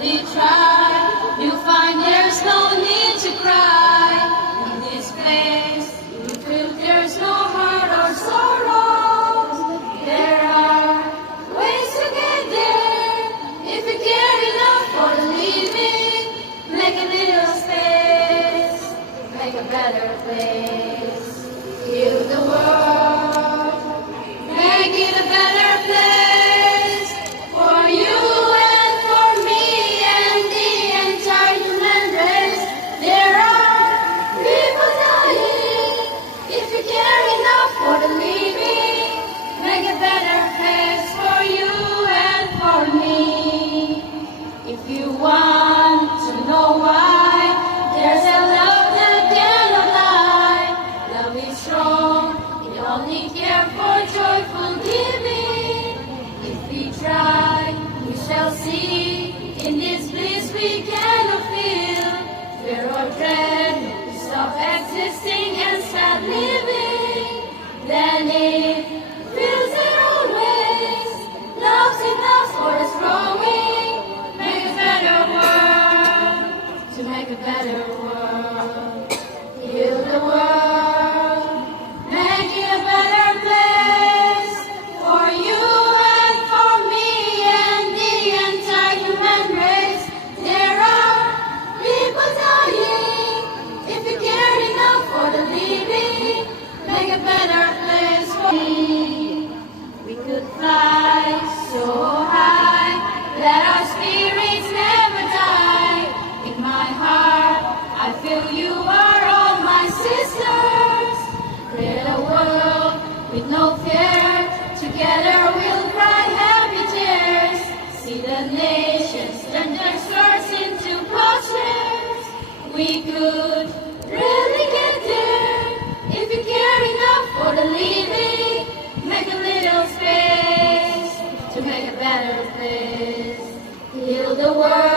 really try, you'll find there's no need to cry. In this place, you feel there's no hurt or sorrow. There are ways to get there. If you care enough for the living, make a little space, make a better place. Heal the world, make it a better place for you and for me and the entire human race. There are people dying. If you care enough for the living, make a better place for you and for me. If you want to know why, there's a love that cannot lie. Love is strong, it only cares for joyful giving. If we try, we shall see. In this bliss we cannot feel. Fear or dread, we stop existing and start living. Then it feels it always. Love's enough for us growing. Make a better world, to make a better world. Heal the world, make it a better place for you and for me and the entire human race. There are people dying. If you care enough for the living, make a better place for me. We could fly so high, let our spirits never die. In my heart, I feel you are all my sisters. Create a world with no fear. Together we'll cry happy tears. See the nations turn their swords into plowshares. We could really get there if you care enough for the living. Make a little space to make a better place. Heal the world.